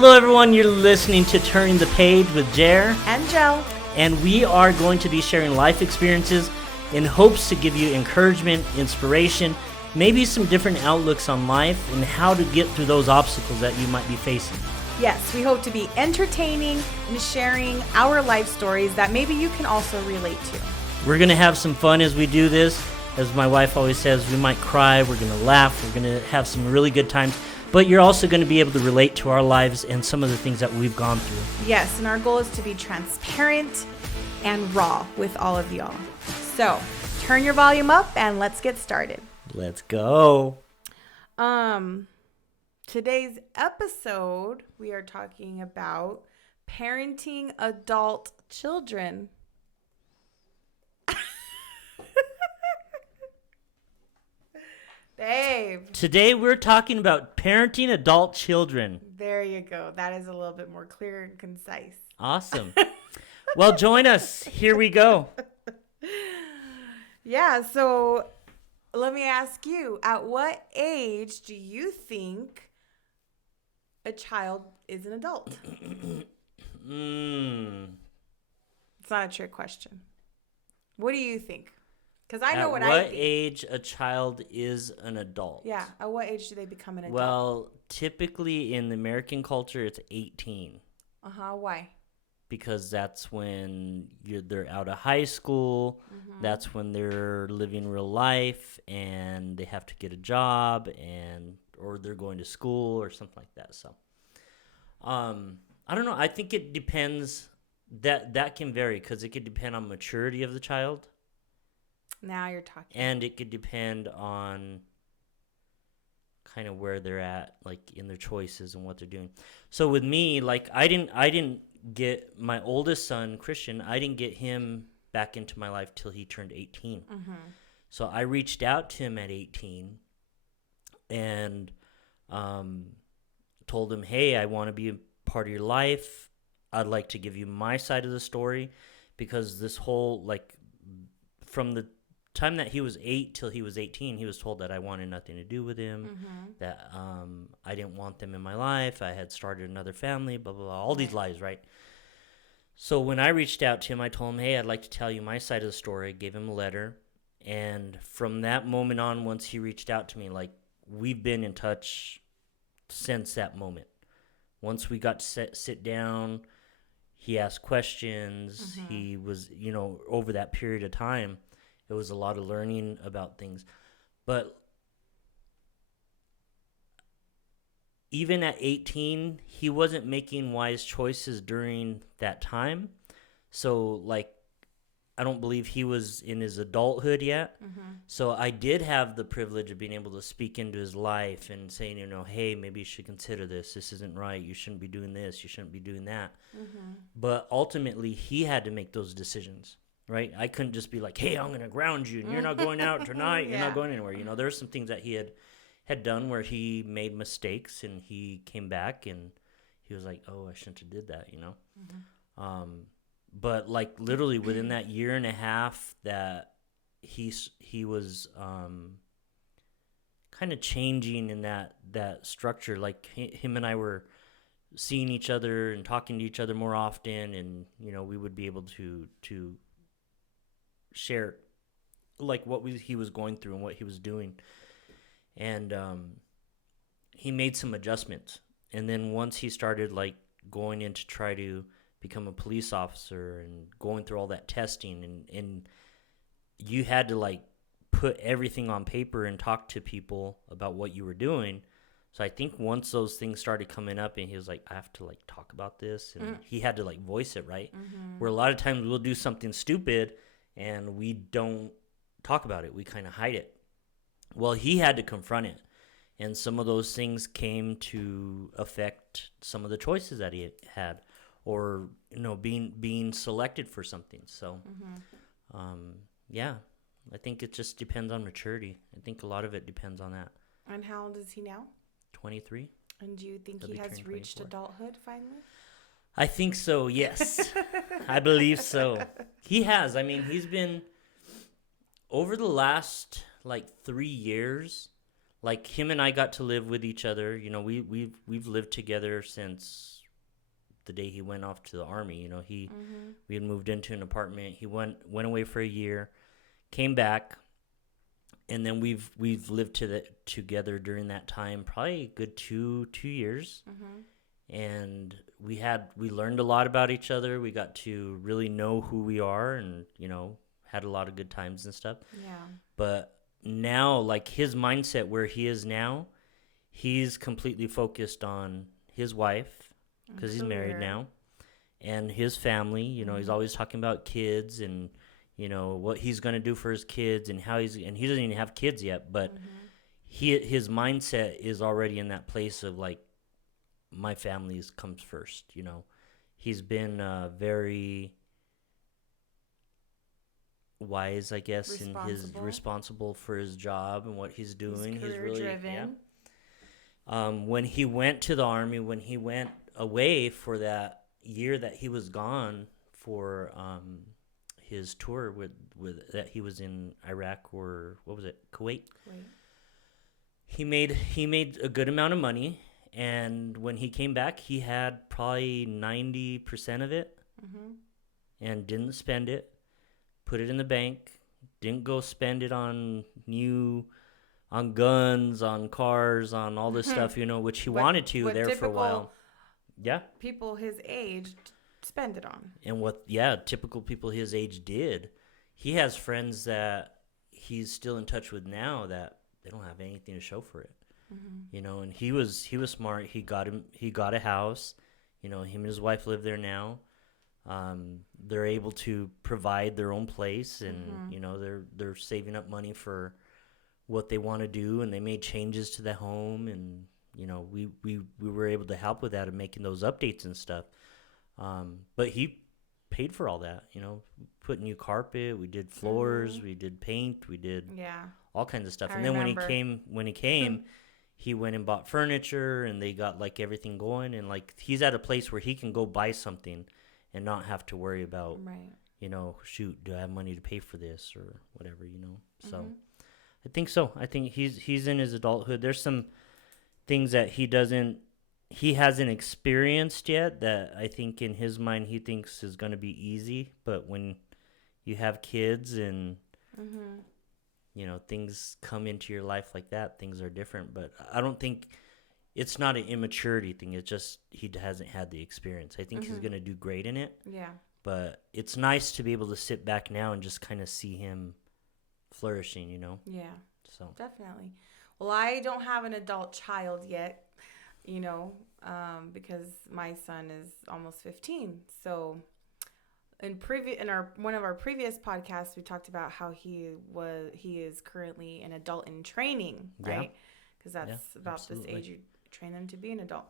Hello everyone, you're listening to Turning the Page with Jer and Joe. And we are going to be sharing life experiences in hopes to give you encouragement, inspiration, maybe some different outlooks on life and how to get through those obstacles that you might be facing. Yes, we hope to be entertaining and sharing our life stories that maybe you can also relate to. We're going to have some fun as we do this. As my wife always says, we might cry, we're going to laugh, we're going to have some really good times. But you're also going to be able to relate to our lives and some of the things that we've gone through. Yes, and our goal is to be transparent and raw with all of y'all. So, turn your volume up and let's get started. Let's go. Today's episode, we are talking about parenting adult children. Babe. Today we're talking about parenting adult children. There you go. That is a little bit more clear and concise. Awesome. Well, join us. Here we go. Yeah, so let me ask you, at what age do you think a child is an adult? It's not a trick question. What do you think? Because I know what I think. At what age a child is an adult? Yeah, at what age do they become an adult? Well, typically in the American culture, it's 18. Why? Because that's when they're out of high school. Mm-hmm. That's when they're living real life and they have to get a job or they're going to school or something like that. So, I don't know. I think it depends. That can vary because it could depend on maturity of the child. Now you're talking. And it could depend on kind of where they're at, like in their choices and what they're doing. So with me, like I didn't get my oldest son, Christian, I didn't get him back into my life till he turned 18. Mm-hmm. So I reached out to him at 18 and told him, hey, I want to be a part of your life. I'd like to give you my side of the story because this whole, like, from the time that he was 8 till he was 18, he was told that I wanted nothing to do with him, that I didn't want them in my life, I had started another family, blah, blah, blah, all these lies, right? So when I reached out to him, I told him, hey, I'd like to tell you my side of the story, gave him a letter, and from that moment on, once he reached out to me, like, we've been in touch since that moment. Once we got to sit down, he asked questions, he was, over that period of time, it was a lot of learning about things. But even at 18, he wasn't making wise choices during that time. So, like, I don't believe he was in his adulthood yet. Mm-hmm. So I did have the privilege of being able to speak into his life and saying, hey, maybe you should consider this. This isn't right. You shouldn't be doing this. You shouldn't be doing that. Mm-hmm. But ultimately, he had to make those decisions. Right? I couldn't just be like, hey, I'm going to ground you, and you're not going out tonight. You're not going anywhere. There are some things that he had done where he made mistakes, and he came back, and he was like, oh, I shouldn't have did that, Mm-hmm. But, like, literally within that year and a half that he was kind of changing in that structure, like him and I were seeing each other and talking to each other more often, and, we would be able to share like what he was going through and what he was doing, and he made some adjustments. And then once he started like going in to try to become a police officer and going through all that testing, and you had to like put everything on paper and talk to people about what you were doing. So I think once those things started coming up and he was like, I have to like talk about this, and he had to like voice it, right? Mm-hmm. Where a lot of times we'll do something stupid and we don't talk about it. We kind of hide it. Well, he had to confront it. And some of those things came to affect some of the choices that he had, or, being selected for something. So, I think it just depends on maturity. I think a lot of it depends on that. And how old is he now? 23. And do you think he has reached 24. Adulthood finally? I think so, yes. I believe so. He has. I mean, he's been, over the last, 3 years, like him and I got to live with each other. You know, we've lived together since the day he went off to the army. You know, Mm-hmm. we had moved into an apartment. He went away for a year, came back, and then we've lived together during that time, probably a good 2 years. Mm-hmm. And we learned a lot about each other. We got to really know who we are, and had a lot of good times and stuff. Yeah. But now, like his mindset where he is now, he's completely focused on his wife And because he's married career. now, and his family. He's Mm-hmm. always talking about kids and what he's gonna do for his kids and he doesn't even have kids yet, but Mm-hmm. his mindset is already in that place of like my family comes first. He's been very wise, I guess, in his Responsible. responsible for his job and what he's He's doing. He's career really, yeah. driven. When he went to the army, when he went away for that year that he was gone for his tour with that he was in Iraq, or what was it, Kuwait. Wait. He made a good amount of money, and when he came back, he had probably 90% of it, Mm-hmm. and didn't spend it. Put it in the bank. Didn't go spend it on guns, on cars, on all this stuff, which he wanted to What there for a typical while. Yeah. people his age spend it on. And typical people his age did. He has friends that he's still in touch with now that they don't have anything to show for it. Mm-hmm. And he was smart. He got a house. Him and his wife live there now. They're able to provide their own place, and Mm-hmm. they're saving up money for what they want to do, and they made changes to the home, and we were able to help with that and making those updates and stuff. But he paid for all that. Put new carpet, we did floors, Mm-hmm. we did paint, we did Yeah, all kinds of stuff. I And then remember. when he came, he went and bought furniture, and they got like everything going, and like he's at a place where he can go buy something and not have to worry about, Right. shoot, do I have money to pay for this or whatever. So Mm-hmm. I think so. I think he's in his adulthood. There's some things that he hasn't experienced yet that I think in his mind he thinks is going to be easy, but when you have kids and Mm-hmm. things come into your life like that, things are different. But I don't think it's not an immaturity thing. It's just he hasn't had the experience. I think he's Mm-hmm. going to do great in it, Yeah. but it's nice to be able to sit back now and just kind of see him flourishing. Yeah. So, Definitely. Well, I don't have an adult child yet, because my son is almost 15. So, in our one of our previous podcasts, we talked about how he is currently an adult in training, yeah, right? Because yeah, that's about this absolutely. age you train them to be an adult.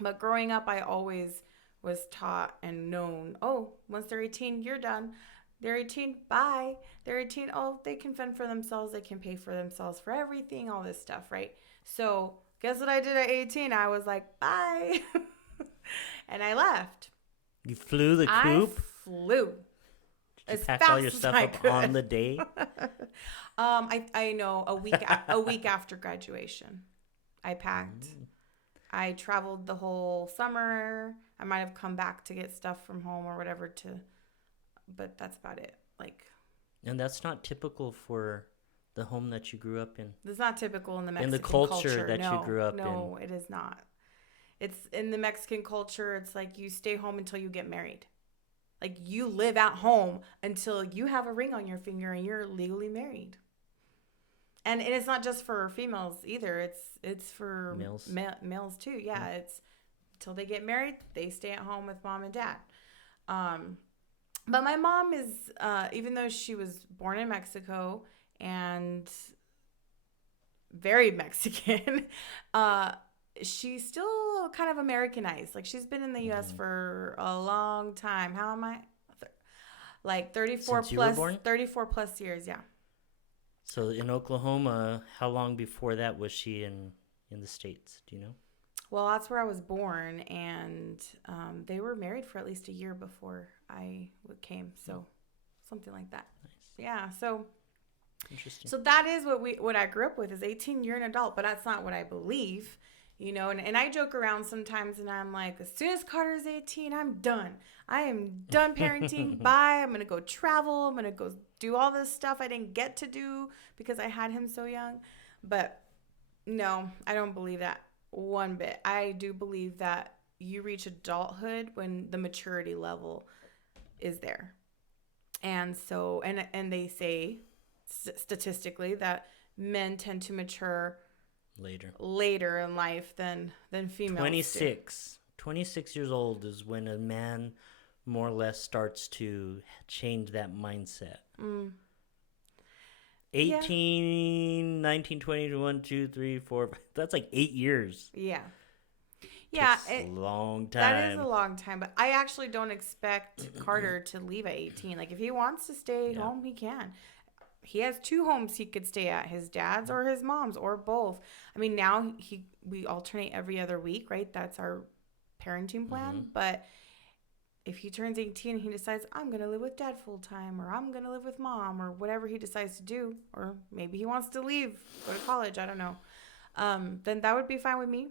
But growing up, I always was taught and known, oh, once they're 18, you're done. They're 18, bye. They're 18, oh, they can fend for themselves. They can pay for themselves for everything, all this stuff, right? So, guess what I did at 18? I was like, bye. And I left. You flew the I coop? flew Did you as pack all your fast as stuff I up on could. the day? I know a week after graduation, I packed. Mm. I traveled the whole summer. I might have come back to get stuff from home or whatever but that's about it. Like, And that's not typical for the home that you grew up in. it's not typical in the In the Mexican culture culture. that you No, grew up no, it is not. It's in the Mexican culture. It's like you stay home until you get married. Like you live at home until you have a ring on your finger and you're legally married. And it's not just for females either. It's for in males. males too. Yeah, Mm. it's until they get married, they stay at home with mom and dad. Um, but my mom is, even though she was born in Mexico and very Mexican, uh, she's still kind of Americanized. Like she's been in the U.S. Hmm. for a long time. How am I? Like Since you were born? 34 plus years. Yeah. So in Oklahoma, how long before that was she in the States? Do you know? Well, that's where I was born, and they were married for at least a year before I came. So something like that. Nice. Yeah. So Interesting. So that is what I grew up with is 18, you're an adult, but that's not what I believe. And I joke around sometimes and I'm like, as soon as Carter's 18, I'm done. I am done parenting. Bye. I'm going to go travel. I'm going to go do all this stuff I didn't get to do because I had him so young. But no, I don't believe that one bit. I do believe that you reach adulthood when the maturity level is there. And so, and they say statistically that men tend to mature later in life than females 26. Do. 26 years old is when a man more or less starts to change that mindset. 18, yeah. 19, 20, 1, 2, 3, 4. That's like 8 years. Yeah. Yeah. It's a long time. That is a long time. But I actually don't expect Carter to leave at 18. Like, if he wants to stay home, he can. He has 2 homes he could stay at, his dad's or his mom's or both. I mean, now we alternate every other week, right? That's our parenting plan. Mm-hmm. But if he turns 18 and he decides, I'm going to live with dad full time, or I'm going to live with mom, or whatever he decides to do, or maybe he wants to leave, go to college, I don't know, then that would be fine with me.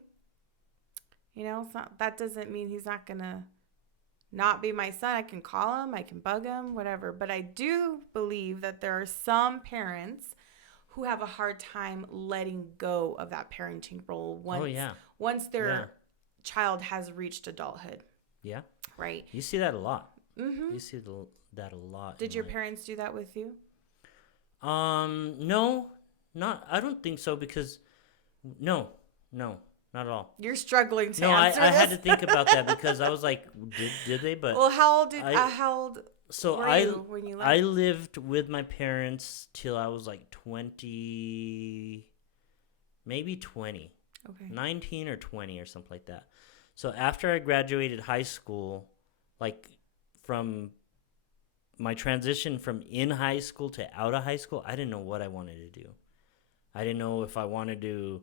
That doesn't mean he's not going to not be my son. I can call him, I can bug him, whatever. But I do believe that there are some parents who have a hard time letting go of that parenting role once their child has reached adulthood. Yeah. Right. You see that a lot. Mm-hmm. You see that a lot. Did your parents do that with you? No, I don't think so because, no, not at all. You're struggling to answer I this? had to think about that because I was like, did they? But well, how old were you when you left? I lived with my parents till I was like 20, maybe 20. Okay. 19 or 20 or something like that. So after I graduated high school, like from my transition from in high school to out of high school, I didn't know what I wanted to do. I didn't know if I wanted to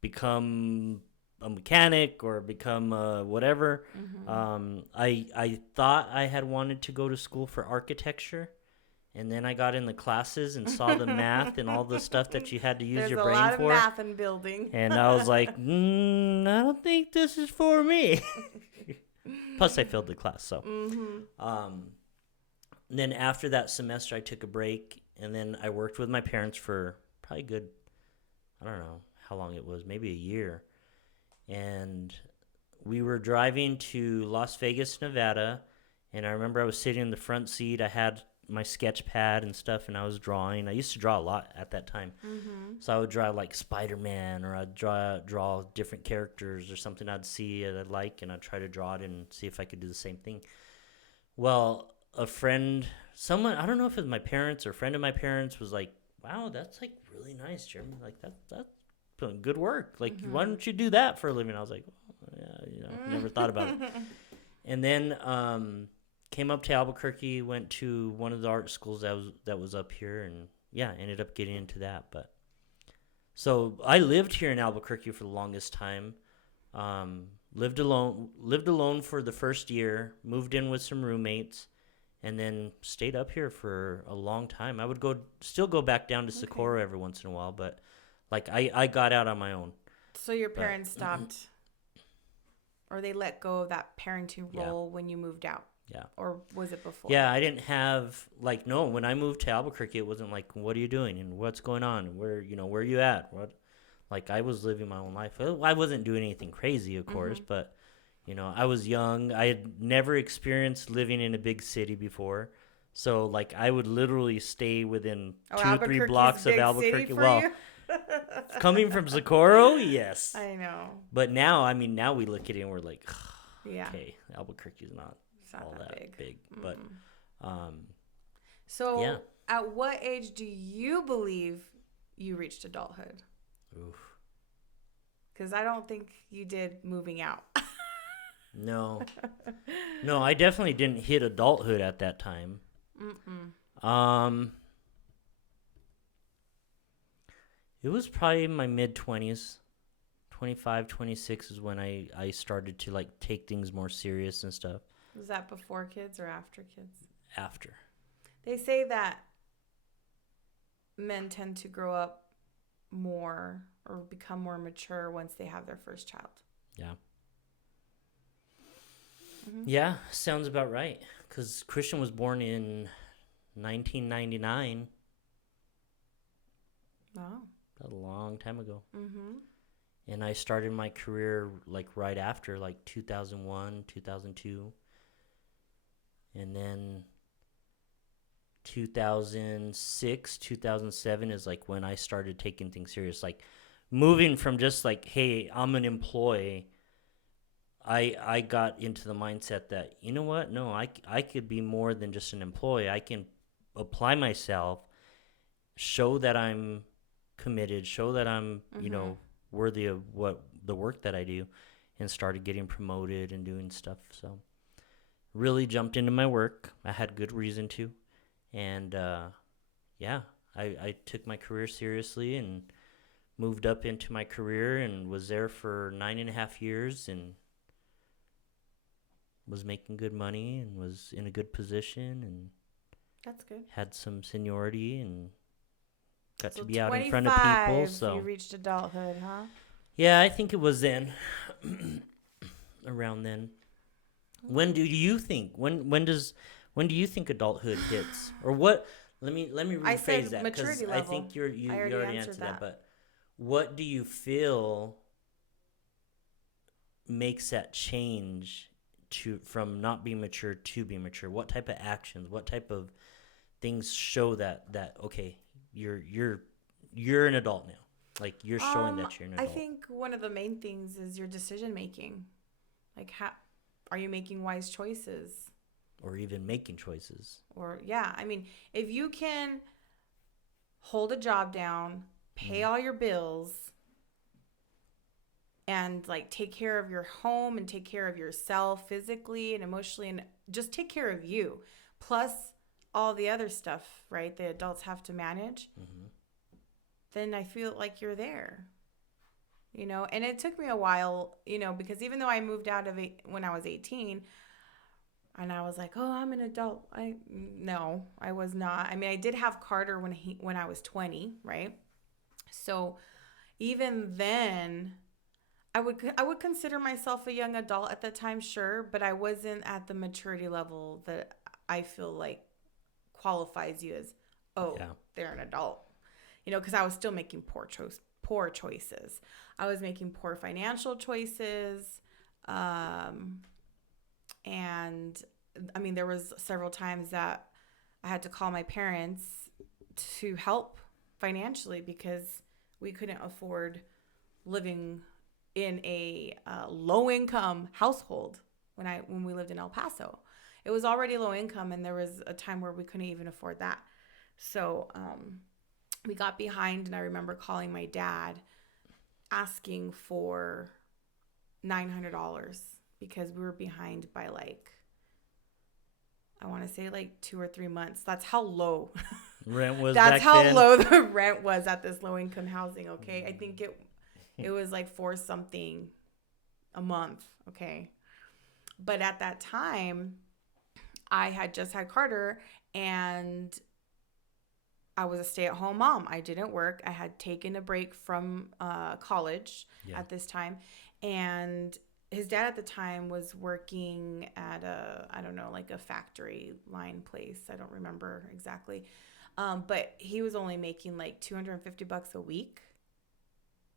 become a mechanic or become whatever. Mm-hmm. I thought I had wanted to go to school for architecture. And then I got in the classes and saw the math and all the stuff that you had to use your brain for. There's a lot of math in building. And I was like, I don't think this is for me. Plus, I failed the class. So, then after that semester, I took a break. And then I worked with my parents for probably good, I don't know how long it was, maybe a year. And we were driving to Las Vegas, Nevada. And I remember I was sitting in the front seat. I had my sketch pad and stuff, and I was drawing. I used to draw a lot at that time. Mm-hmm. So I would draw like Spider-Man, or I'd draw different characters or something I'd see that I'd like, and I'd try to draw it and see if I could do the same thing. Well, a friend, someone, I don't know if it was my parents or a friend of my parents, was like, wow, that's like really nice, Jeremy. Like that's good work. Like, why don't you do that for a living? I was like, oh, yeah, never thought about it. And then came up to Albuquerque, went to one of the art schools that was up here, and ended up getting into that. But so I lived here in Albuquerque for the longest time. Lived alone for the first year, moved in with some roommates, and then stayed up here for a long time. I would still go back down to Socorro every once in a while, but like I got out on my own. So your parents stopped, or they let go of that parenting role when you moved out? Yeah. Or was it before? Yeah, I didn't have when I moved to Albuquerque, it wasn't like, what are you doing and what's going on? Where are you at? I was living my own life. I wasn't doing anything crazy, of course, but I was young. I had never experienced living in a big city before. So I would literally stay within 2-3 blocks of Albuquerque. Well, coming from Socorro, yes. I know. But now we look at it and we're like, okay, Albuquerque's not all that big. But so at what age do you believe you reached adulthood? Oof. Because I don't think you did moving out. No, I definitely didn't hit adulthood at that time. It was probably my mid-20s. 25, 26 is when I started to take things more serious and stuff. Was that before kids or after kids? After. They say that men tend to grow up more or become more mature once they have their first child. Yeah. Hmm. Yeah, sounds about right. Because Christian was born in 1999, Wow. a long time ago. Mm-hmm. And I started my career like right after, like 2001, 2002. And then 2006, 2007 is like when I started taking things serious. Like moving from just like, hey, I'm an employee. I got into the mindset that, you know what? No, I could be more than just an employee. I can apply myself, show that I'm committed, show that I'm, Mm-hmm. worthy of what the work that I do, and started getting promoted and doing stuff. So really jumped into my work. I had good reason to. And yeah, I took my career seriously and moved up into my career and was there for 9.5 years and was making good money and was in a good position and That's good. had some seniority and got to So be out in front of people. 25, you So reached adulthood, huh? yeah, I think it was then, around then. When Okay. do you think? When do you think adulthood hits? Or what? Let me I rephrase said that because maturity I level. think you I you already already answered answered that. that. But what do you feel makes that change to from not being mature to being mature? What type of actions? What type of things show that okay, you're an adult now. Like you're showing Um, that you're an I adult, think one of the main things is your decision making. Like, how are you making wise choices? or even making choices. Or yeah, I mean, if you can hold a job down, pay Mm. all your bills, and like take care of your home and take care of yourself physically and emotionally and just take care of you, plus all the other stuff, right? The adults have to manage, Mm-hmm. then I feel like you're there. And it took me a while, because even though I moved out of it when I was 18, and I was like, "Oh, I'm an adult." No, I was not. I mean, I did have Carter when I was 20, right? So, even then, I would consider myself a young adult at the time, sure, but I wasn't at the maturity level that I feel like qualifies you as, oh, Yeah. they're an adult. Because I was still making poor choices. I was making poor financial choices. Um, and I mean, there was several times that I had to call my parents to help financially because we couldn't afford living in a low income household when we lived in El Paso. It was already low income, and there was a time where we couldn't even afford that. So we got behind, and I remember calling my dad asking for $900 because we were behind by like, I want to say like 2 or 3 months. That's how low. Rent was That's back how then. low the rent was at this low income housing. Okay, I think it was like four something a month. Okay, but at that time, I had just had Carter, and I was a stay at home mom. I didn't work. I had taken a break from college Yeah. at this time. And his dad at the time was working at I don't know, like a factory line place. I don't remember exactly. But he was only making like $250 a week.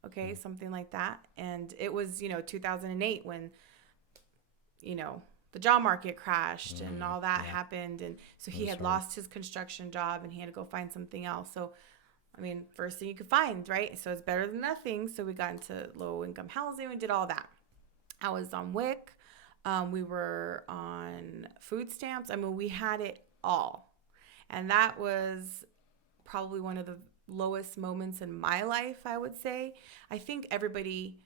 Okay, Mm. something like that. And it was, 2008 when, you know, the job market crashed and all that Yeah. happened. And so It he was had hard. lost his construction job and he had to go find something else. So, I mean, first thing you could find, right? So it's better than nothing. So we got into low income housing. We did all that. I was on WIC. We were on food stamps. I mean, we had it all. And that was probably one of the lowest moments in my life, I would say. I think everybody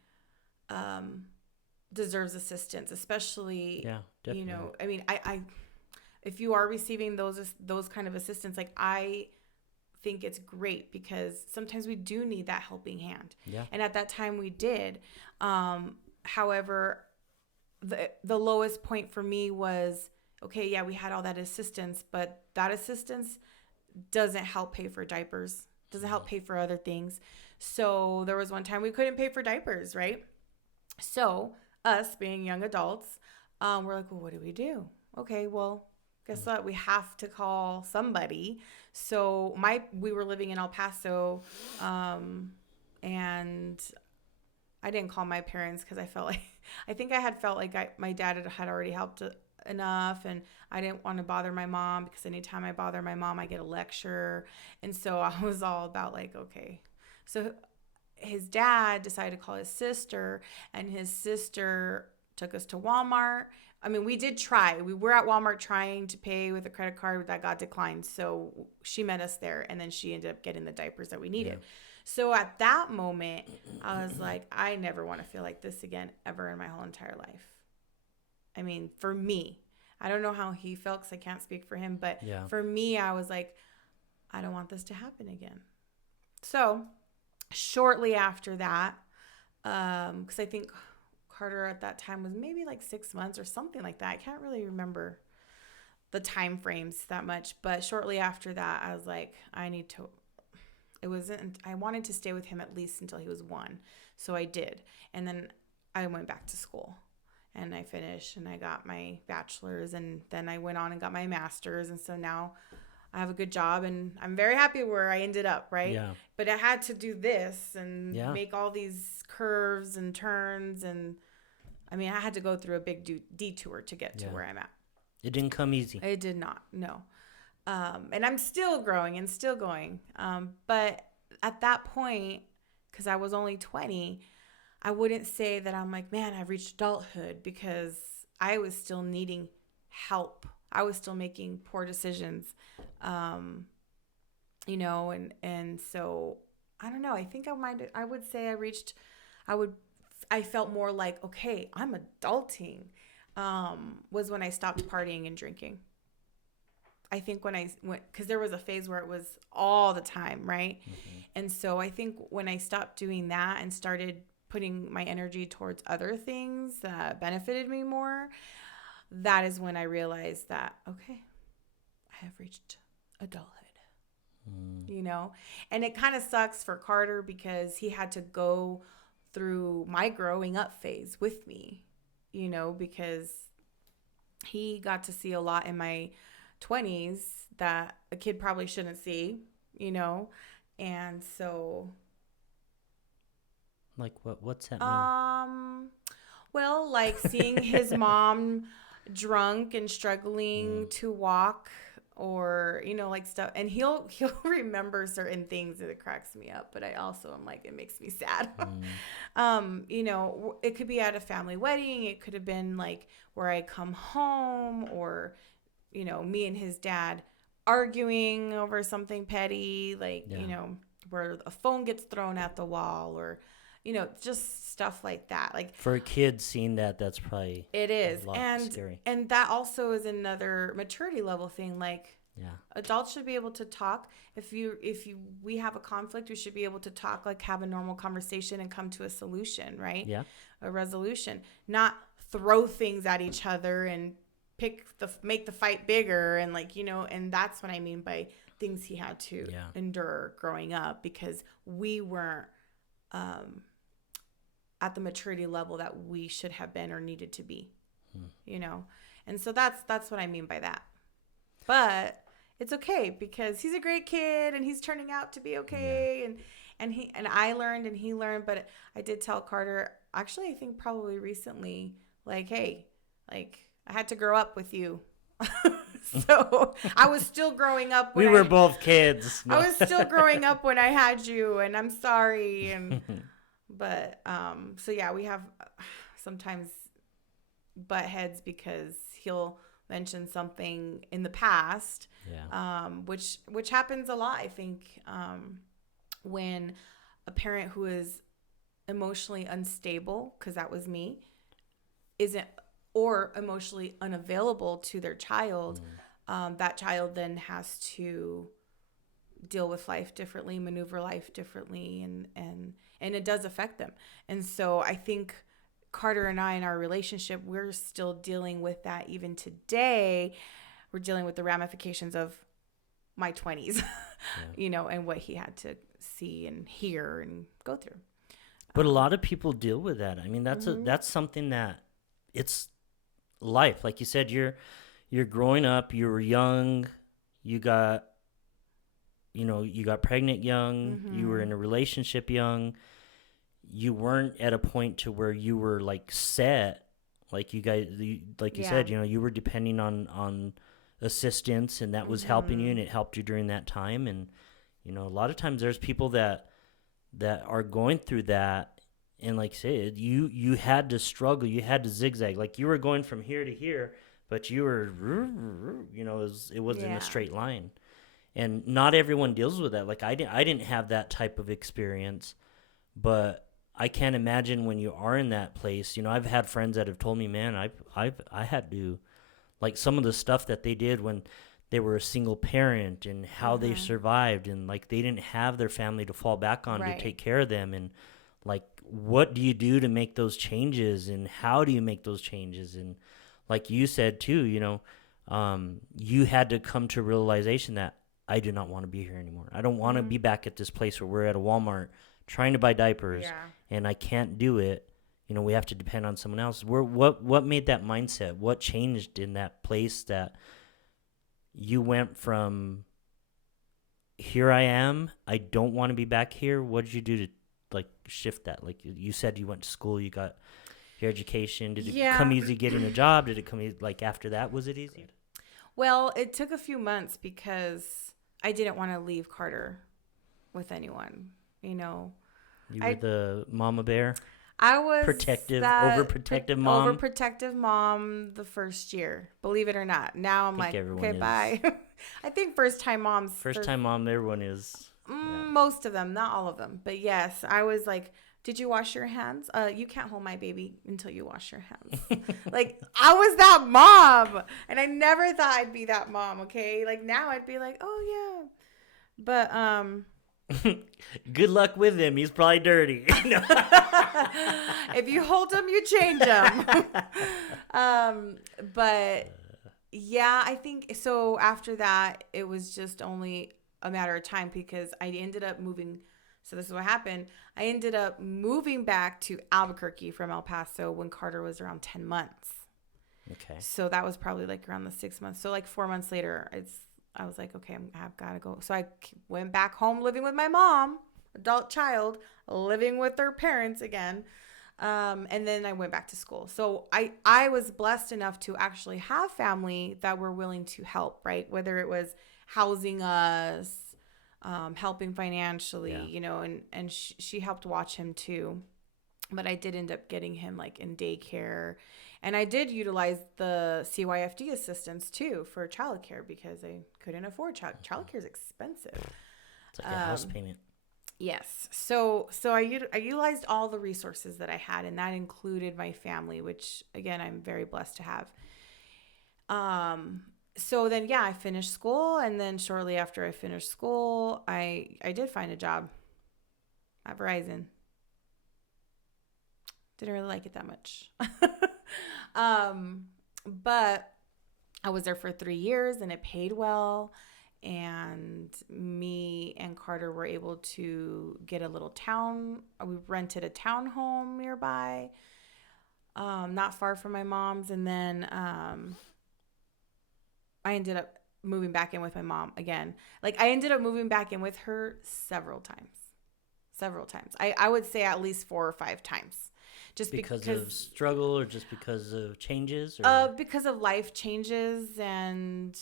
um, deserves assistance, especially, Yeah, definitely. I mean, I if you are receiving those kind of assistance, like I think it's great because sometimes we do need that helping hand, Yeah. and at that time we did. However, the lowest point for me was, okay, yeah, we had all that assistance, but that assistance doesn't help pay for diapers. doesn't help pay for other things. So there was one time we couldn't pay for diapers, right? So us being young adults, we're like, well, what do we do? Okay, well, guess what? We have to call somebody. So we were living in El Paso, and I didn't call my parents because I felt like I think I had felt like my dad had already helped enough, and I didn't want to bother my mom because anytime I bother my mom, I get a lecture, and so I was all about like, okay, so his dad decided to call his sister, and his sister took us to Walmart. I mean, we did try. We were at Walmart trying to pay with a credit card that got declined. So she met us there, and then she ended up getting the diapers that we needed. Yeah. So at that moment, I was like, I never want to feel like this again ever in my whole entire life. I mean, for me, I don't know how he felt because I can't speak for him. But for me, I was like, I don't want this to happen again. So shortly after that, because I think Carter at that time was maybe like 6 months or something like that. I can't really remember the time frames that much, but shortly after that, I was like, I wanted to stay with him at least until he was 1. So I did. And then I went back to school and I finished and I got my bachelor's, and then I went on and got my master's. And so now I have a good job and I'm very happy where I ended up, right? Yeah. But I had to do this and make all these curves and turns. And I mean, I had to go through a big detour to get to where I'm at. It didn't come easy. It did not, no. And I'm still growing and still going. But at that point, because I was only 20, I wouldn't say that I'm like, man, I've reached adulthood, because I was still needing help. I was still making poor decisions, and so I don't know. I think I would say I felt more like, okay, I'm adulting, was when I stopped partying and drinking. I think when I went, because there was a phase where it was all the time, right? Mm-hmm. And so I think when I stopped doing that and started putting my energy towards other things that benefited me more, that is when I realized that, okay, I have reached adulthood, and it kind of sucks for Carter because he had to go through my growing up phase with me, because he got to see a lot in my 20s that a kid probably shouldn't see, and so. Like what's that mean? Well, like seeing his mom drunk and struggling to walk, or like stuff, and he'll remember certain things, and it cracks me up, but I also am like, it makes me sad. It could be at a family wedding, it could have been like where I come home, or me and his dad arguing over something petty, like where a phone gets thrown at the wall, or just stuff like that. Like, for a kid seeing that's probably it is, a lot scary. And that also is another maturity level thing. Like, adults should be able to talk. If we have a conflict, we should be able to talk, like have a normal conversation and come to a solution, right? Yeah, a resolution, not throw things at each other and make the fight bigger, and and that's what I mean by things he had to endure growing up, because we weren't at the maturity level that we should have been or needed to be, and so that's what I mean by that. But it's okay, because he's a great kid and he's turning out to be okay, and I learned and he learned. But I did tell Carter, actually, I think probably recently, like, hey, like, I had to grow up with you. So I was still growing up. We were both kids. No. I was still growing up when I had you, and I'm sorry. And but so yeah, we have sometimes butt heads because he'll mention something in the past, which happens a lot. I think when a parent who is emotionally unstable, because that was me, isn't, or emotionally unavailable to their child, that child then has to deal with life differently, maneuver life differently, and it does affect them. And so I think Carter and I, in our relationship, we're still dealing with that even today. We're dealing with the ramifications of my 20s. Yeah. And what he had to see and hear and go through. But a lot of people deal with that. I mean, Mm-hmm. that's something that it's life. Like you said, you're growing up, you were young, you got you got pregnant young, you were Mm-hmm. in a relationship young. You weren't at a point to where you were like set, like like you Yeah. said, you were depending on assistance, and that was helping you, Mm-hmm. and it helped you during that time. And a lot of times there's people that are going through that, and like I said, you had to struggle, you had to zigzag, like you were going from here to here, but you were it wasn't a Yeah. straight line. And not everyone deals with that. Like I didn't have that type of experience, but I can't imagine when you are in that place. I've had friends that have told me, man, I had to, like, some of the stuff that they did when they were a single parent, and how they Mm-hmm. survived, and like they didn't have their family to fall back on to Right. take care of them, and like what do you do to make those changes, and how do you make those changes? And like you said too, you had to come to realization that I do not want to be here anymore. I don't want to Mm-hmm. be back at this place where we're at a Walmart trying to buy diapers, Yeah. and I can't do it. We have to depend on someone else. What made that mindset? What changed in that place that you went from here I am, I don't want to be back here? What did you do to like shift that? Like you said, you went to school, you got your education. Did it come Yeah. easy getting a job? Did it come easy, like after that? Was it easy? Well, it took a few months because I didn't want to leave Carter with anyone. You know, You were I the mama bear, I was protective, that overprotective mom. overprotective mom the first year. Believe it or not. Now I I'm think like, okay, everyone is. bye. I think first time moms, First time mom, everyone is. Yeah. most of them, not all of them, but yes, I was like, did you wash your hands? You can't hold my baby until you wash your hands. Like I was that mom, and I never thought I'd be that mom. Okay, like now I'd be like, oh yeah, but Good luck with him. He's probably dirty. if you hold them, you change them. um, but yeah, I think so. After that, it was just only a matter of time because I ended up moving. So this is what happened. I ended up moving back to Albuquerque from El Paso when Carter was around 10 months. Okay. So that was probably like around the 6 months. So like 4 months later, I was like, okay, I've got to go. So I went back home living with my mom, adult child, living with their parents again. And then I went back to school. So I was blessed enough to actually have family that were willing to help, right? Whether it was housing us, helping financially, Yeah. and she helped watch him too. But I did end up getting him like in daycare. And I did utilize the CYFD assistance too for childcare because I couldn't afford childcare is expensive. It's like a house Um, payment. Yes. So I utilized all the resources that I had, and that included my family, which again I'm very blessed to have. Um. So then, yeah, I finished school, and then shortly after I finished school, I did find a job at Verizon. Didn't really like it that much. um, but I was there for 3 years, and it paid well. And me and Carter were able to get a little town. We rented a townhome nearby, not far from my mom's. And then I ended up moving back in with my mom again. Like I ended up moving back in with her several times. Several times. I would say at least 4 or 5 times. Just Because of because struggle, or just because of changes, or because of life changes and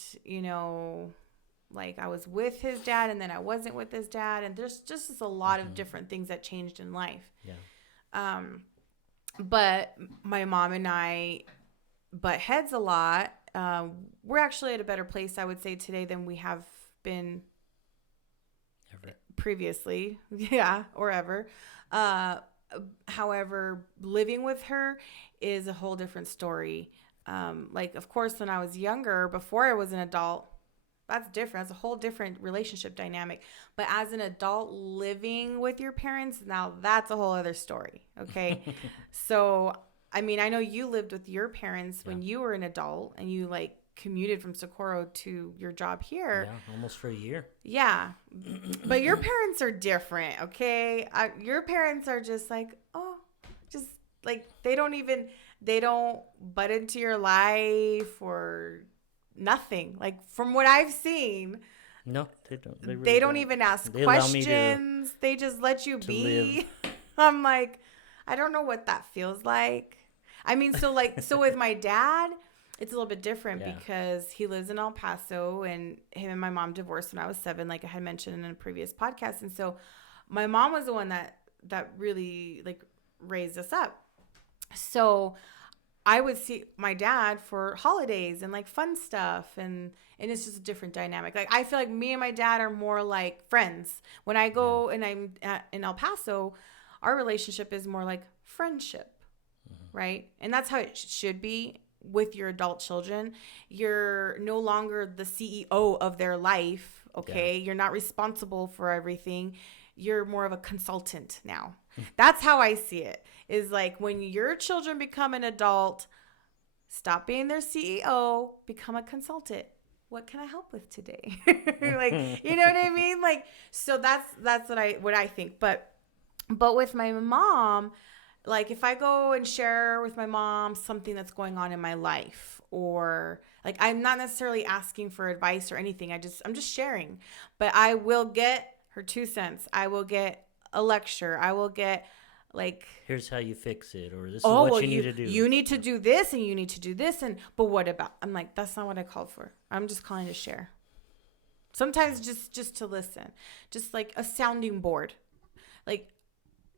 like I was with his dad and then I wasn't with his dad, and there's just a lot of different things that changed in life. yeah. Um, but my mom and I butt heads a lot. We're actually at a better place, I would say, today than we have been Ever. previously, yeah, or ever. Uh, However, living with her is a whole different story. Like, of course, when I was younger, before I was an adult, that's different. That's a whole different relationship dynamic. But as an adult living with your parents, now that's a whole other story. Okay. So, I mean, I know you lived with your parents Yeah. when you were an adult and you like commuted from Socorro to your job here. Yeah, almost for a year. Yeah. But your parents are different, okay? Your parents are just like, oh, just like they don't butt into your life or nothing. Like from what I've seen, No, they don't. They they really don't don't. even ask They allow me questions. They just let you to live. be. I'm like, I don't know what that feels like. I mean, so with my dad, it's a little bit different Yeah. because he lives in El Paso and him and my mom divorced when I was 7, like I had mentioned in a previous podcast. And so my mom was the one that really like raised us up. So I would see my dad for holidays and like fun stuff and it's just a different dynamic. Like I feel like me and my dad are more like friends. When I go and in El Paso, our relationship is more like friendship, right? And that's how it should be with your adult children. You're no longer the CEO of their life, okay? Yeah. You're not responsible for everything. You're more of a consultant now. That's how I see it. Is like when your children become an adult, stop being their CEO, become a consultant. What can I help with today? Like, you know what I mean? Like, so that's what I think. But with my mom, like if I go and share with my mom something that's going on in my life, or like I'm not necessarily asking for advice or anything. I'm just sharing. But I will get her 2 cents. I will get a lecture. I will get like, Here's how you fix it, or this is oh what well, you need to you do. need to do this and you need to do this, and but what about? I'm like, that's not what I called for. I'm just calling to share. Sometimes just to listen, just like a sounding board. Like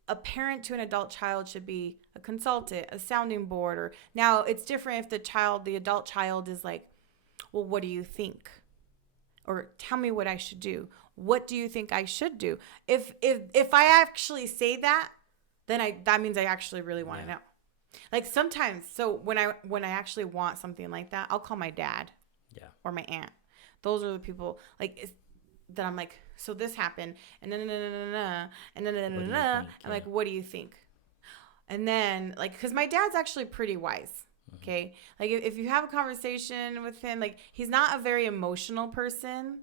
a parent to an adult child should be a consultant, a sounding board. Or now it's different if the adult child is like, well, what do you think? Or tell me what I should do. What do you think I should do? If I actually say that, then that means I actually really want to know. Like sometimes, so when I actually want something like that, I'll call my dad or my aunt. Those are the people like that I'm like, so this happened, and then and then I'm like, what do you think? And then like, because my dad's actually pretty wise. Okay, like if you have a conversation with him, like he's not a very emotional person.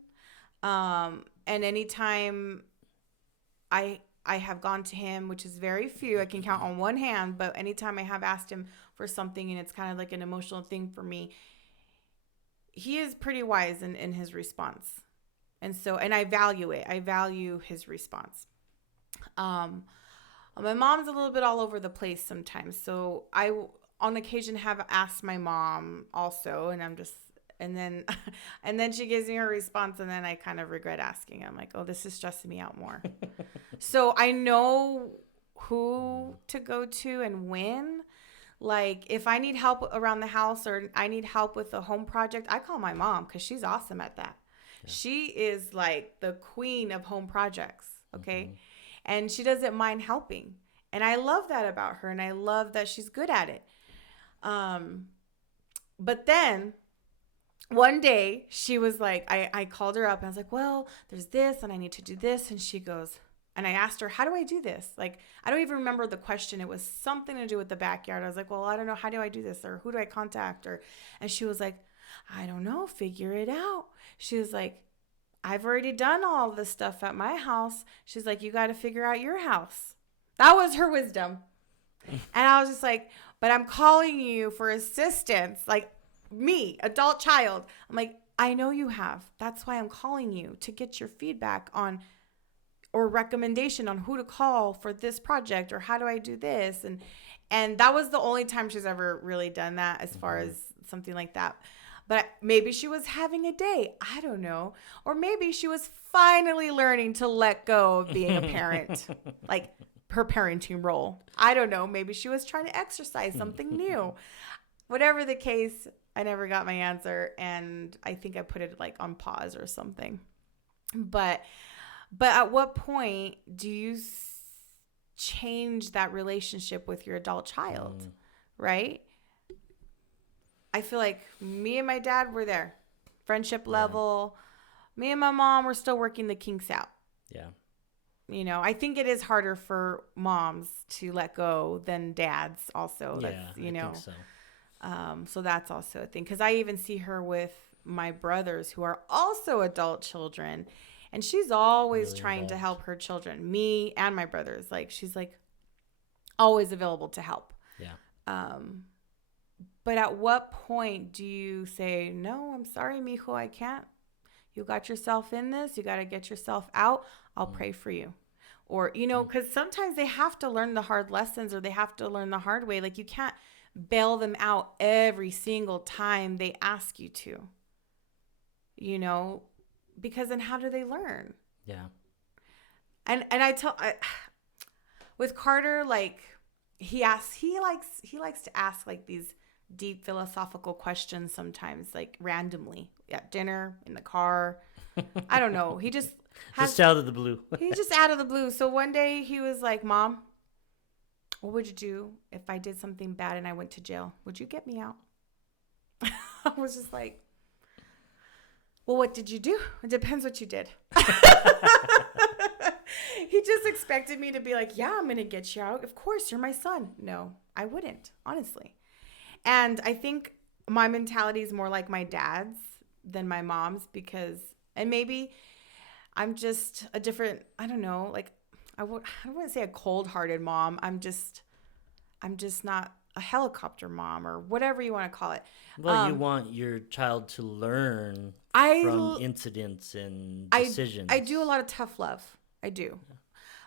And anytime I have gone to him, which is very few, I can count on one hand, but anytime I have asked him for something and it's kind of like an emotional thing for me, he is pretty wise in his response. And so, and I value it. I value his response. My mom's a little bit all over the place sometimes. So I, on occasion, have asked my mom also, and I'm just, and then, and then she gives me her response, and then I kind of regret asking. I'm like, oh, this is stressing me out more. So I know who to go to and when. Like if I need help around the house or I need help with a home project, I call my mom because she's awesome at that. Yeah. She is like the queen of home projects. Okay. And she doesn't mind helping. And I love that about her. And I love that she's good at it. But then one day she was like, I called her up and I was like, well, there's this and I need to do this. And she goes, and I asked her, how do I do this? Like, I don't even remember the question. It was something to do with the backyard. I was like, well, I don't know. How do I do this? Or who do I contact? And she was like, I don't know. Figure it out. She was like, I've already done all this stuff at my house. She's like, you got to figure out your house. That was her wisdom. And I was just like, but I'm calling you for assistance. Like me, adult child. I'm like, I know you have. That's why I'm calling you to get your feedback on or recommendation on who to call for this project or how do I do this. And that was the only time she's ever really done that as far as something like that. But maybe she was having a day. I don't know. Or maybe she was finally learning to let go of being a parent, like her parenting role. I don't know. Maybe she was trying to exercise something new. Whatever the case, I never got my answer. And I think I put it like on pause or something. But at what point do you change that relationship with your adult child, right? I feel like me and my dad were there. Friendship level. Yeah. Me and my mom were still working the kinks out. Yeah. You know, I think it is harder for moms to let go than dads also. Yeah, That's, you know. I think so. So that's also a thing. Because I even see her with my brothers who are also adult children. And she's always Really trying to involved. help her children, me and my brothers. Like, she's like always available to help. Yeah. Um, but at what point do you say, no, I'm sorry, mijo, I can't. You got yourself in this. You got to get yourself out. I'll Mm. pray for you. Or, because sometimes they have to learn the hard lessons or they have to learn the hard way. Like, you can't bail them out every single time they ask you to, you know, because then how do they learn? Yeah. And with Carter, like, he likes to ask like these deep philosophical questions sometimes, like randomly at dinner, in the car. I don't know. He just has Just out of the blue. He's just out of the blue. So one day he was like, Mom, what would you do if I did something bad and I went to jail? Would you get me out? I was just like, well, what did you do? It depends what you did. He just expected me to be like, yeah, I'm going to get you out. Of course, you're my son. No, I wouldn't, honestly. And I think my mentality is more like my dad's than my mom's and maybe I'm just a different, I don't know, like I wouldn't say a cold-hearted mom. I'm just not a helicopter mom or whatever you want to call it. Well, you want your child to learn from I incidents and I decisions. I do a lot of tough love. I do.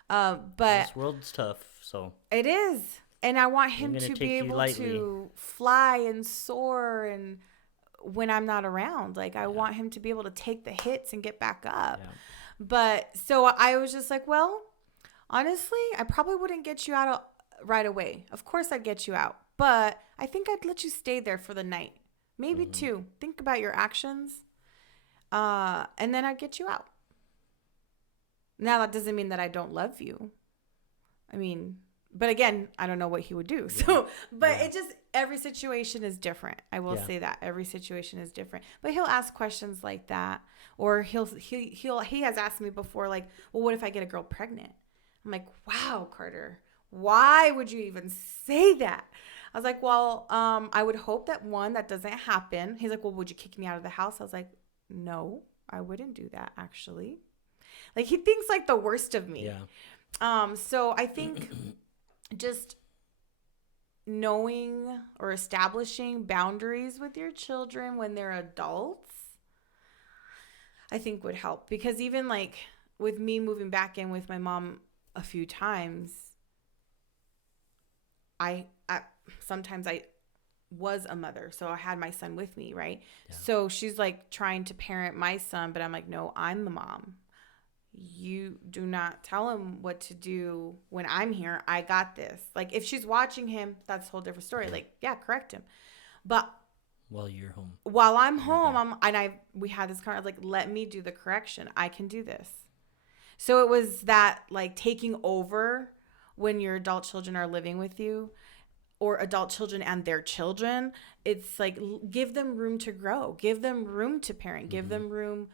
But This world's tough, so it is. And I want I'm him gonna to take be you able lightly. to fly and soar and when I'm not around. Like I want him to be able to take the hits and get back up. Yeah. But so I was just like, well, honestly, I probably wouldn't get you out right away. Of course I'd get you out. But I think I'd let you stay there for the night. Maybe two. Think about your actions. And then I'd get you out. Now that doesn't mean that I don't love you. I mean, but again, I don't know what he would do. So, but it just, every situation is different. I will say that every situation is different, but he'll ask questions like that. Or he has asked me before, like, well, what if I get a girl pregnant? I'm like, wow, Carter, why would you even say that? I was like, well, I would hope that that doesn't happen. He's like, well, would you kick me out of the house? I was like, no, I wouldn't do that actually. Like he thinks like the worst of me. Yeah. So I think just knowing or establishing boundaries with your children when they're adults, I think would help. Because even like with me moving back in with my mom a few times, I sometimes I was a mother, so I had my son with me, right? Yeah. So she's like trying to parent my son, but I'm like, no, I'm the mom. You do not tell him what to do when I'm here. I got this. Like if she's watching him, that's a whole different story. Like, yeah, correct him. But while you're home, while I'm home, we had this kind of like, let me do the correction. I can do this. So it was that like taking over when your adult children are living with you, or adult children and their children. It's like, give them room to grow, give them room to parent, give them room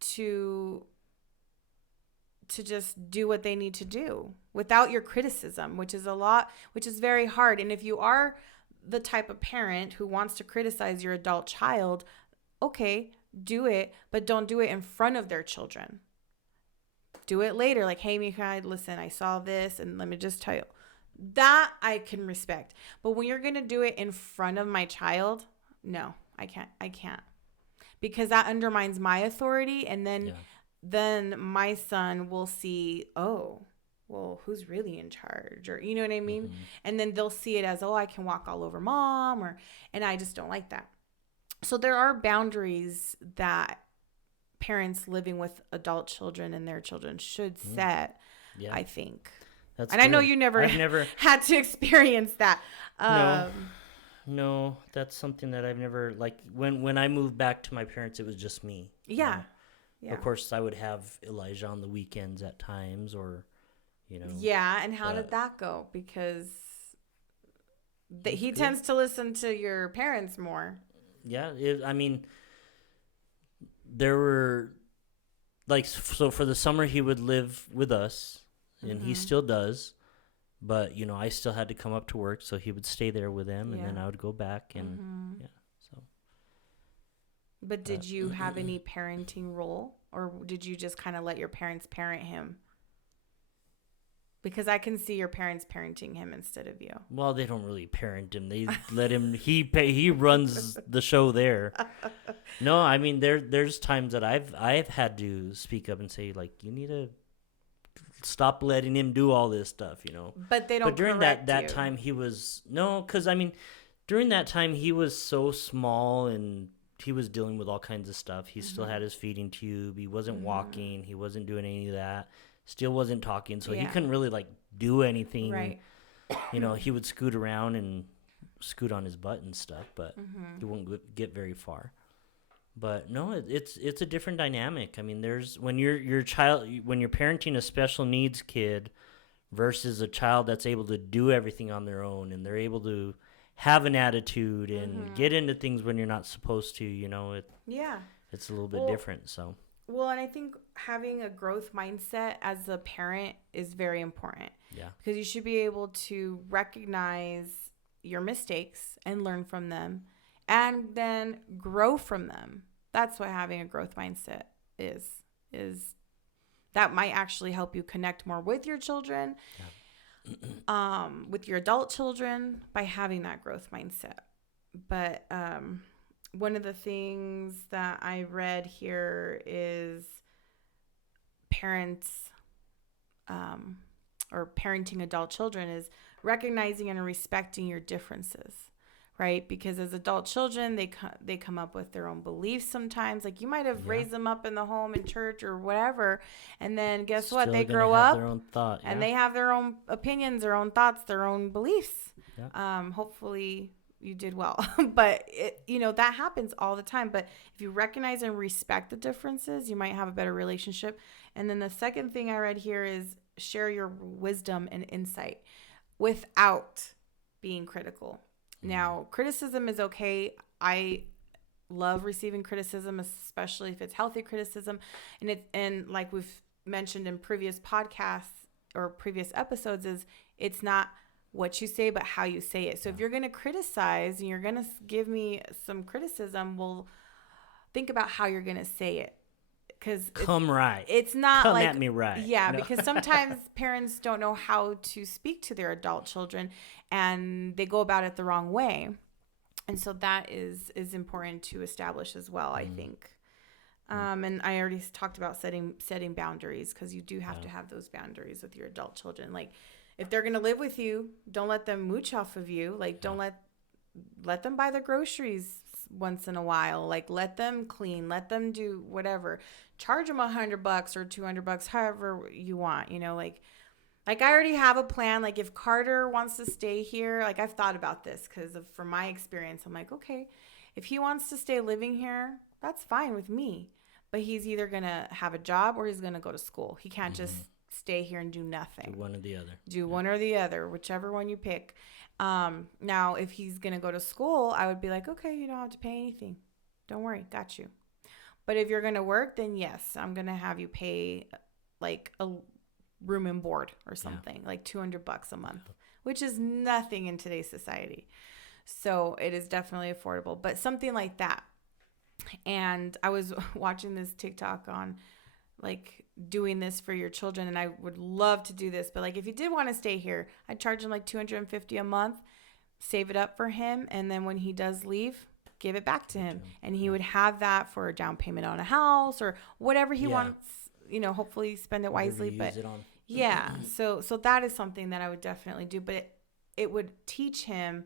to just do what they need to do without your criticism, which is very hard. And if you are the type of parent who wants to criticize your adult child, okay, do it, but don't do it in front of their children. Do it later. Like, hey, Mika, listen, I saw this and let me just tell you. That I can respect. But when you're going to do it in front of my child, no, I can't. Because that undermines my authority. And then my son will see, oh, well, who's really in charge? Or, you know what I mean? And then they'll see it as, oh, I can walk all over mom, and I just don't like that. So there are boundaries that parents living with adult children and their children should set, I think. That's and good. I know you I've never had to experience that. No, that's something that I've never, like, when I moved back to my parents, it was just me. Yeah. Yeah. Of course, I would have Elijah on the weekends at times, or, Yeah, and how did that go? Because he tends to listen to your parents more. Yeah, I mean, there were, like, so for the summer, he would live with us, and he still does. But I still had to come up to work, so he would stay there with them, and Yeah. then I would go back, and Mm-hmm. yeah. So, But but did you have any parenting role, or did you just kind of let your parents parent him? Because I can see your parents parenting him instead of you. well, they don't really parent him. They let him. He runs the show there. No, I mean there's times that I've had to speak up and say, like, you need to stop letting him do all this stuff. But they But don't during that correct that you. time he was no, because I mean during that time he was so small, and he was dealing with all kinds of stuff. He still Mm-hmm. had his feeding tube. He wasn't Mm-hmm. walking. He wasn't doing any of that. Still wasn't talking, so he Yeah. couldn't really like do anything. Right. He would scoot around and scoot on his butt and stuff, but Mm-hmm. he wouldn't get very far. But no, it's a different dynamic. I mean, there's when you're parenting a special needs kid versus a child that's able to do everything on their own, and they're able to have an attitude and Mm-hmm. get into things when you're not supposed to. Yeah. It's a little bit Well, different. So well, and I think having a growth mindset as a parent is very important yeah, because you should be able to recognize your mistakes and learn from them and then grow from them. That's what having a growth mindset is is that might actually help you connect more with your children, with your adult children by having that growth mindset. But one of the things that I read here is parents um, or parenting adult children is recognizing and respecting your differences, right? Because as adult children, they come up with their own beliefs sometimes. Like you might have yeah, raised them up in the home and church or whatever, and then guess what? still They gonna grow have their up own thought. and Yeah, they have their own opinions, their own thoughts, their own beliefs. yeah, Hopefully you did well, but that happens all the time. But if you recognize and respect the differences, you might have a better relationship. And then the second thing I read here is share your wisdom and insight without being critical. Now, criticism is okay. I love receiving criticism, especially if it's healthy criticism, and like we've mentioned in previous podcasts or previous episodes, is it's not what you say but how you say it. So if you're going to criticize and you're going to give me some criticism, well, think about how you're going to say it, because come right, it's not come at like, me right. yeah, No, because sometimes parents don't know how to speak to their adult children and they go about it the wrong way. And so that is important to establish as well, I think. And I already talked about setting boundaries, because you do have to have those boundaries with your adult children. Like if they're going to live with you, don't let them mooch off of you. Like don't let them buy the groceries once in a while. Like let them clean, let them do whatever. Charge them $100 or $200, however you want. Like I already have a plan. Like if Carter wants to stay here, like I've thought about this because from my experience, I'm like, okay, if he wants to stay living here, that's fine with me. But he's either gonna have a job or he's gonna go to school. He can't just stay here and do do nothing. one or the other. Do one or the other, whichever one you pick. Now, if he's gonna go to school, I would be like, okay, you don't have to pay anything. Don't worry, got you. But if you're gonna work, then yes, I'm gonna have you pay like a room and board or something, like $200 a month, which is nothing in today's society. So it is definitely affordable, but something like that. And I was watching this TikTok on like doing this for your children, and I would love to do this, but like if you did want to stay here, I'd charge him like $250 a month, save it up for him, and then when he does leave, give it back to him, and he would have that for a down payment on a house or whatever he Yeah. wants. Hopefully spend it Whatever wisely, you but use it on. yeah. So that is something that I would definitely do, but it would teach him,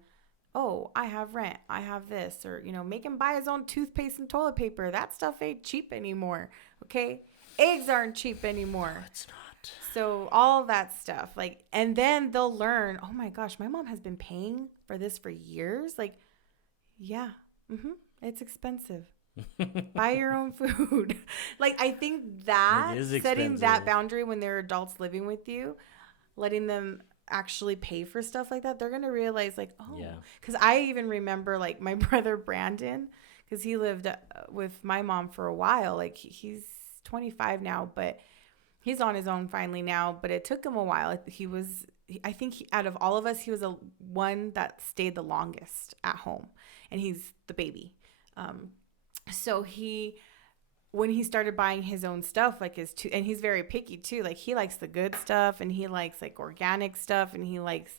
oh, I have rent, I have this, or make him buy his own toothpaste and toilet paper. That stuff ain't cheap anymore. Okay, eggs aren't cheap anymore. It's not. So all that stuff, like, and then they'll learn, oh my gosh, my mom has been paying for this for years. Like, yeah, it's expensive. Buy your own food. Like, I think that It is setting that expensive. boundary when they're adults living with you, letting them actually pay for stuff like that, they're going to realize, like, oh, Yeah. because I even remember, like, my brother Brandon, because he lived with my mom for a while. Like, he's 25 now, but he's on his own finally now, but it took him a while. He was I think out of all of us, he was the one that stayed the longest at home, and he's the baby. So when he started buying his own stuff, like and he's very picky too. Like he likes the good stuff, and he likes like organic stuff, and he likes,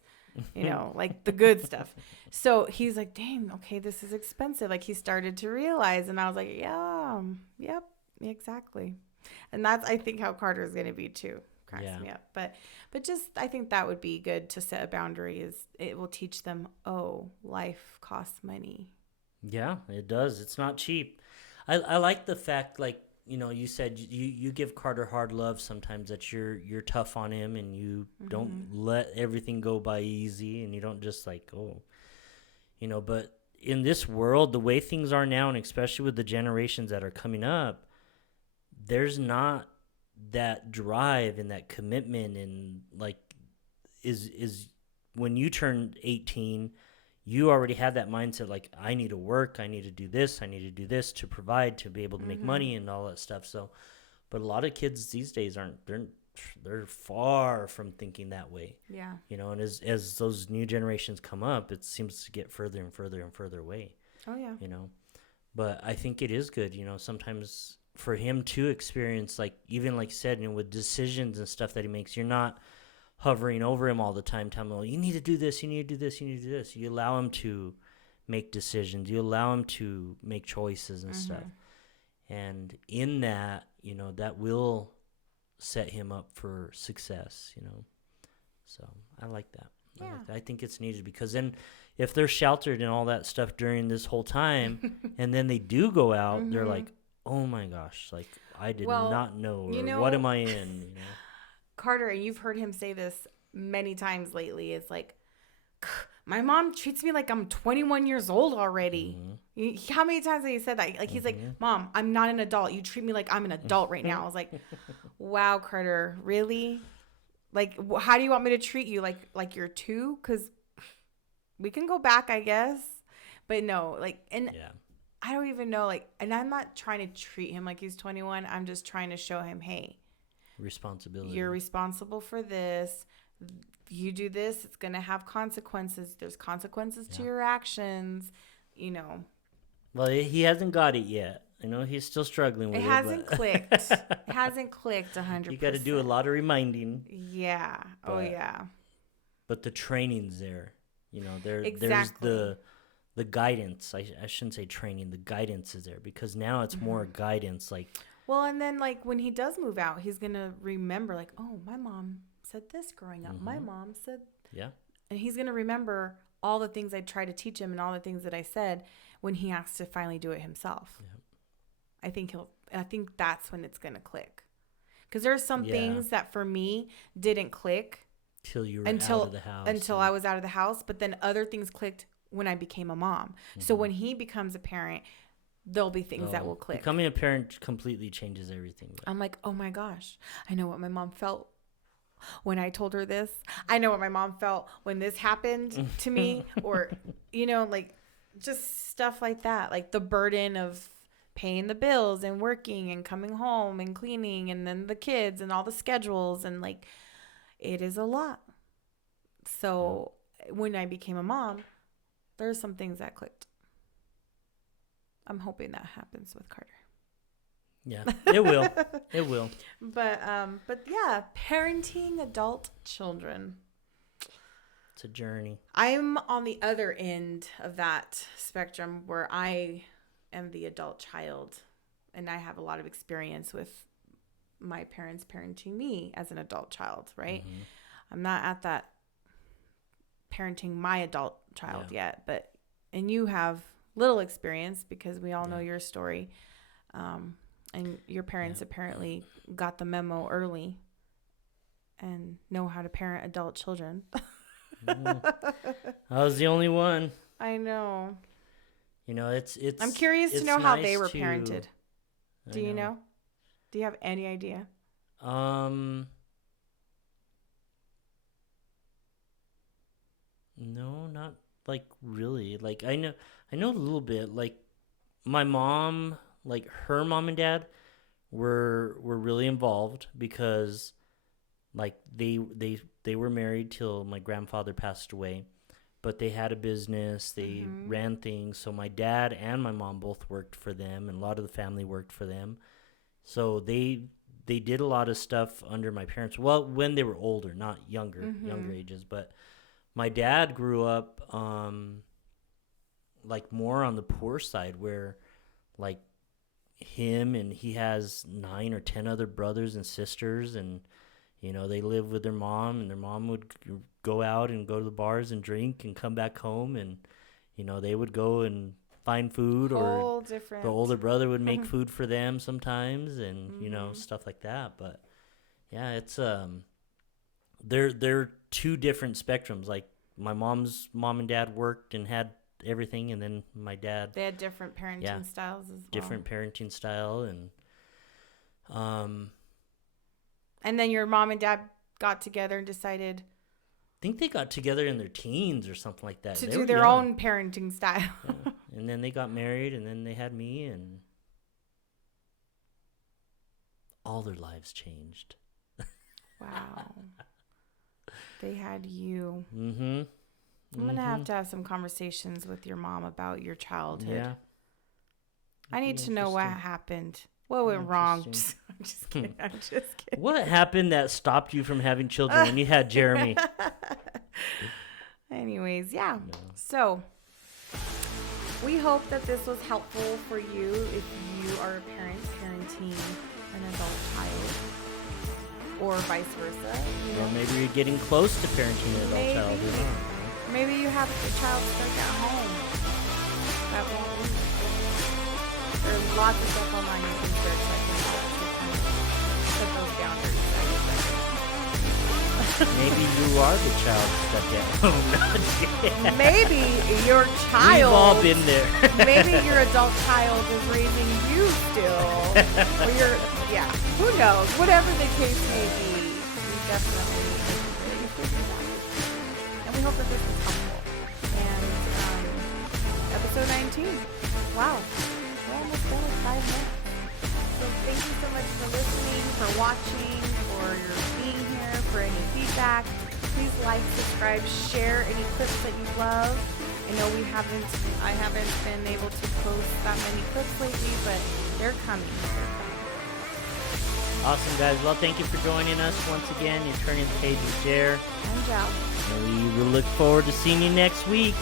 like the good stuff. So he's like, dang, okay, this is expensive. Like he started to realize, and I was like, yeah, yep, exactly. And that's, I think, how Carter is going to be too. Cracks me up. But just, I think that would be good to set a boundary. Is it will teach them, oh, life costs money. Yeah, it does. It's not cheap. I like the fact, like, you said you give Carter hard love sometimes, that you're tough on him, and you don't let everything go by easy, and you don't just like, oh, but in this world, the way things are now, and especially with the generations that are coming up, there's not that drive and that commitment, and like is when you turn 18, you already have that mindset, like, I need to work, I need to do this, I need to do this to provide, to be able to make money and all that stuff. So, but a lot of kids these days they're far from thinking that way. Yeah. And as those new generations come up, it seems to get further and further and further away. Oh yeah. But I think it is good, sometimes for him to experience, like, even like you said, with decisions and stuff that he makes, you're not hovering over him all the time, telling him, well, you need to do this, you need to do this, you need to do this. You allow him to make decisions. You allow him to make choices and stuff. And in that, that will set him up for success, So I like that. Yeah. I think it's needed, because then if they're sheltered and all that stuff during this whole time and then they do go out, they're like, oh my gosh, like, I did not know, or what am I in, Carter, and you've heard him say this many times lately, is like, my mom treats me like I'm 21 years old already. How many times have you said that? Like, he's like, Mom, I'm not an adult. You treat me like I'm an adult right now. I was like, wow, Carter, really? Like, how do you want me to treat you? Like you're 2? Because we can go back, I guess. But no, like, and I don't even know, like, and I'm not trying to treat him like he's 21. I'm just trying to show him, hey, responsibility. You're responsible for this. You do this, it's going to have consequences. There's consequences to your actions, Well, he hasn't got it yet. He's still struggling with it. It hasn't clicked. It hasn't clicked 100%. You got to do a lot of reminding. Yeah. Yeah. But the training's there. There's the guidance. I shouldn't say training. The guidance is there, because now it's more guidance, like. Well, and then, like, when he does move out, he's going to remember, like, oh, my mom said this growing up. My mom said. Yeah. And he's going to remember all the things I tried to teach him and all the things that I said when he has to finally do it himself. Yeah. I think that's when it's going to click. Because there's some things that for me didn't click. Till you were out of the house. Until I was out of the house. But then other things clicked when I became a mom. So when he becomes a parent, there'll be things that will click. Becoming a parent completely changes everything. I'm like, oh my gosh, I know what my mom felt when I told her this. I know what my mom felt when this happened to me, or, like, just stuff like that. Like the burden of paying the bills and working and coming home and cleaning, and then the kids and all the schedules, and like, it is a lot. So when I became a mom, there's some things that clicked. I'm hoping that happens with Carter. Yeah, it will. It will. But yeah, parenting adult children. It's a journey. I'm on the other end of that spectrum, where I am the adult child, and I have a lot of experience with my parents parenting me as an adult child, right? I'm not at that parenting my adult child yet, and you have little experience, because we all know your story, and your parents apparently got the memo early and know how to parent adult children. I was the only one. I know. It's I'm curious to know how they were parented. Do you know? Do you have any idea? No, not like really. Like, I know a little bit. Like, my mom, like her mom and dad were really involved, because Like they were married till my grandfather passed away, but they had a business. They ran things. So my dad and my mom both worked for them, and a lot of the family worked for them. So they did a lot of stuff under my parents. Well, when they were older, not younger ages. But my dad grew up like more on the poor side, where like him and he has 9 or 10 other brothers and sisters, and they live with their mom, and their mom would go out and go to the bars and drink and come back home, and they would go and find food, or the older brother would make food for them sometimes, and stuff like that. But yeah, it's they're two different spectrums. Like my mom's mom and dad worked and had everything, and then my dad, they had different parenting styles as well. Different parenting style. And then your mom and dad got together and decided, I think they got together in their teens or something like that, to do their own parenting style. Yeah. And then they got married, and then they had me, and all their lives changed. Wow. They had you. Mm-hmm. I'm going to have some conversations with your mom about your childhood. Yeah. I need to know what happened. What went wrong? I'm just kidding. I'm just kidding. What happened that stopped you from having children when you had Jeremy? Anyways, yeah. No. So we hope that this was helpful for you if you are a parent parenting an adult child, or vice versa. Or maybe you're getting close to parenting an adult child. Maybe you have a child stuck at home that won't leave. There's lots of stuff online you can search that can help to set those boundaries. Maybe you are the child stuck at home. Maybe your child. We've all been there. Maybe your adult child is raising you still. Or who knows? Whatever the case may be, we definitely really figured that. And we hope that this was helpful. And episode 19. Wow. We're almost done with 5 minutes. So thank you so much for listening, for watching, for your being here, for any feedback. Please like, subscribe, share any clips that you love. I know I haven't been able to post that many clips lately, but they're coming. Awesome, guys. Well, thank you for joining us once again. You're turning the page with Jer. I'm Joe. And we will look forward to seeing you next week.